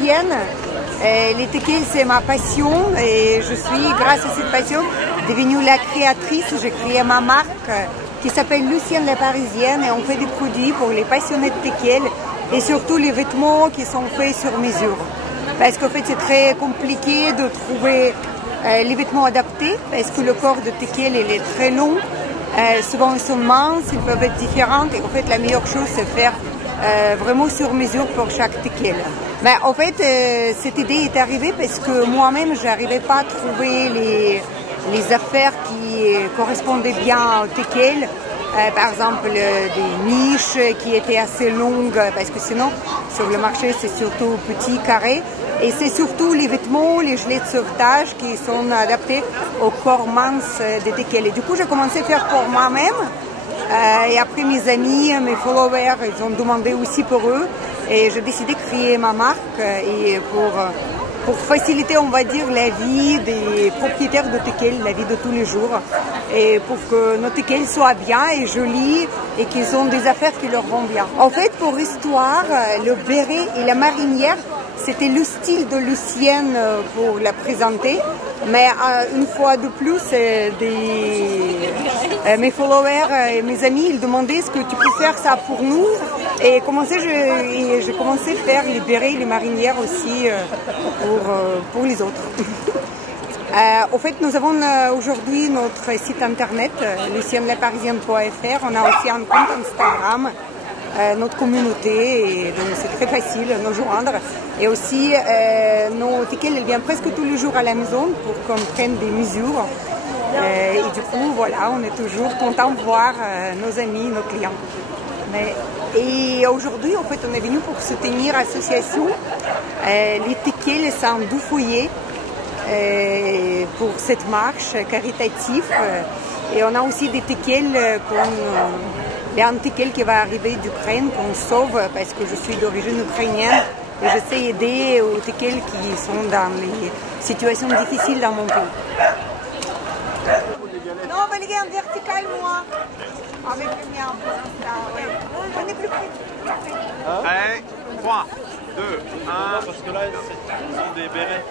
parisienne. Les teckels, c'est ma passion et je suis, grâce à cette passion, devenue la créatrice. J'ai créé ma marque qui s'appelle Lucienne la Parisienne et on fait des produits pour les passionnés de teckels et surtout les vêtements qui sont faits sur mesure. Parce qu'en fait, c'est très compliqué de trouver les vêtements adaptés parce que le corps de teckel il est très long. Souvent, ils sont minces, ils peuvent être différents et en fait, la meilleure chose, c'est faire vraiment sur mesure pour chaque teckel. Ben, en fait, cette idée est arrivée parce que moi-même, je n'arrivais pas à trouver les affaires qui correspondaient bien au teckel. Par exemple, des niches qui étaient assez longues, parce que sinon, sur le marché, c'est surtout petit, carré. Et c'est surtout les vêtements, les gilets de sauvetage qui sont adaptés au corps mince des teckels. Et du coup, j'ai commencé à faire pour moi-même. Et après, mes amis, mes followers, ils ont demandé aussi pour eux. Et j'ai décidé de créer ma marque et pour faciliter, on va dire, la vie des propriétaires de teckels, la vie de tous les jours. Et pour que nos teckels soient bien et jolis et qu'ils ont des affaires qui leur vont bien. En fait, pour histoire, le béret et la marinière, c'était le style de Lucienne pour la présenter, mais une fois de plus, mes followers et mes amis, ils demandaient est-ce que tu peux faire ça pour nous et j'ai commencé à faire les bérets et les marinières aussi pour les autres. En fait, nous avons aujourd'hui notre site internet, luciennelaparisienne.fr. On a aussi un compte Instagram. Notre communauté, et donc c'est très facile de nous joindre. Et aussi, nos teckels, elles viennent presque tous les jours à la maison pour qu'on prenne des mesures. Et du coup, voilà, on est toujours content de voir nos amis, nos clients. Et aujourd'hui, en fait, on est venu pour soutenir l'association. Les teckels, c'est un doux foyer pour cette marche caritative. Et on a aussi des teckels il y a un teckel qui va arriver d'Ukraine qu'on sauve parce que je suis d'origine ukrainienne et j'essaie d'aider aux teckels qui sont dans les situations difficiles dans mon pays. Non, on va les gars en vertical, moi. Avec le mien pour l'instant, oui. On est plus près. Allez, 3, 2, 1. Parce que là, c'est des bérets.